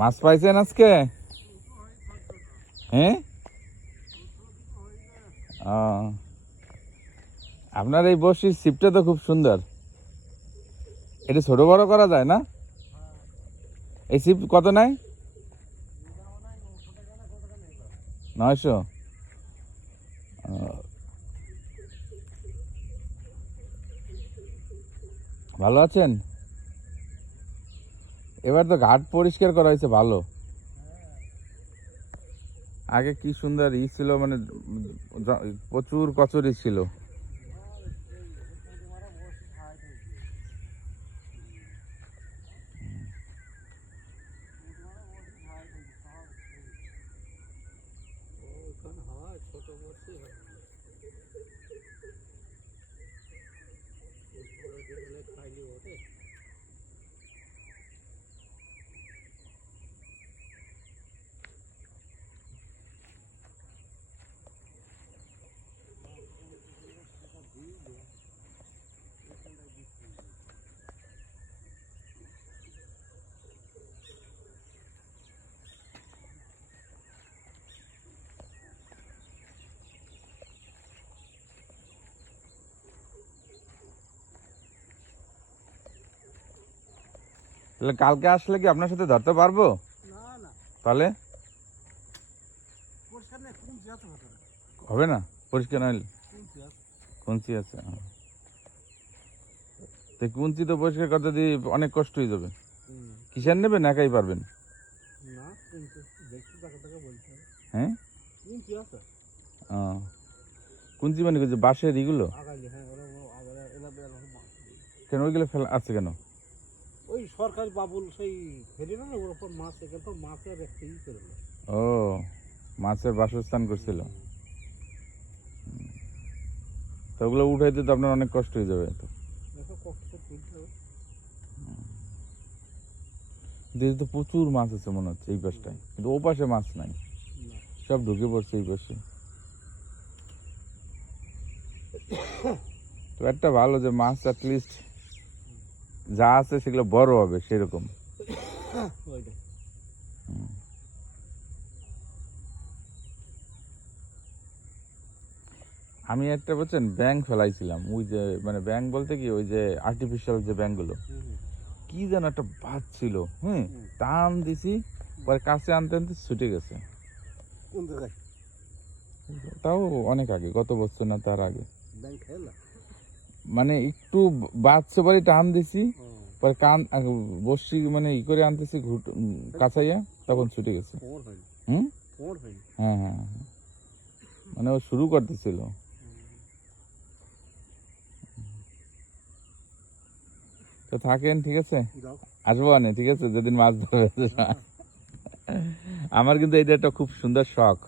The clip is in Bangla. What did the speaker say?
মাছ পাইছেন আজকে? হ্যাঁ, আপনার এই বড়শির ছিপটা তো খুব সুন্দর। এটা ছোট বড় করা যায় না? এই ছিপ কত নাই? 900। ভালো আছেন? এবার তো ঘাট পরিষ্কার করা হয়েছে, ভালো। আগে কি সুন্দর ছিল, মানে প্রচুর কচুরি ছিল। তাহলে কালকে আসলে কি আপনার সাথে ধরতে পারবো? তাহলে হবে না, পরিষ্কার না হলে? কুঞ্চি আছে, তো কুঞ্চি তো পরিষ্কার করতে দিয়ে অনেক কষ্ট হয়ে যাবে। কিসের নেবেন, একাই পারবেন? হ্যাঁ, কুঞ্চি মানে কি, বাঁশের এগুলো? কেন ওইগুলো ফেলা আছে কেন? ওই সরকারি বাবুল সেই ফেরি না, ওর উপর মাছ, এখানে তো মাছের একটা ই করে। ও, মাছের বাসস্থান করছিল। তো ওগুলো উঠাইতে তো আপনার অনেক কষ্ট হয়ে যাবে। তো দেশে তো প্রচুর মাছ আছে মনে হচ্ছে এই পাশটায়, কিন্তু ও পাশে মাছ নাই, সব ঢুকে পড়ছে এই পাশে। তো একটা ভালো যে মাছ অ্যাটলিস্ট যা আছে সেগুলো বড় হবে সেরকম। আমি একটা বলছেন ব্যাঙ ফেলাইছিলাম, ওই যে মানে ব্যাঙ বলতে কি ওই যে আর্টিফিশিয়াল যে ব্যাঙগুলো, কি যেন একটা বাদ ছিল, টান দিছি, পরে কাছে আনতে আনতে ছুটে গেছে। তাও অনেক আগে, গত বছর না তার আগে, মানে একটু বাচ্চা পরে টান দিছি, পরে কান বসি মানে ই করে আনতেছি কাছাইয়া, তখন ছুটে গেছে। হ্যাঁ হ্যাঁ, মানে ও শুরু করতেছিল। তো থাকেন, ঠিক আছে, আসবো না, ঠিক আছে, যেদিন মাছ ধরবে। আমার কিন্তু এটা একটা খুব সুন্দর শখ।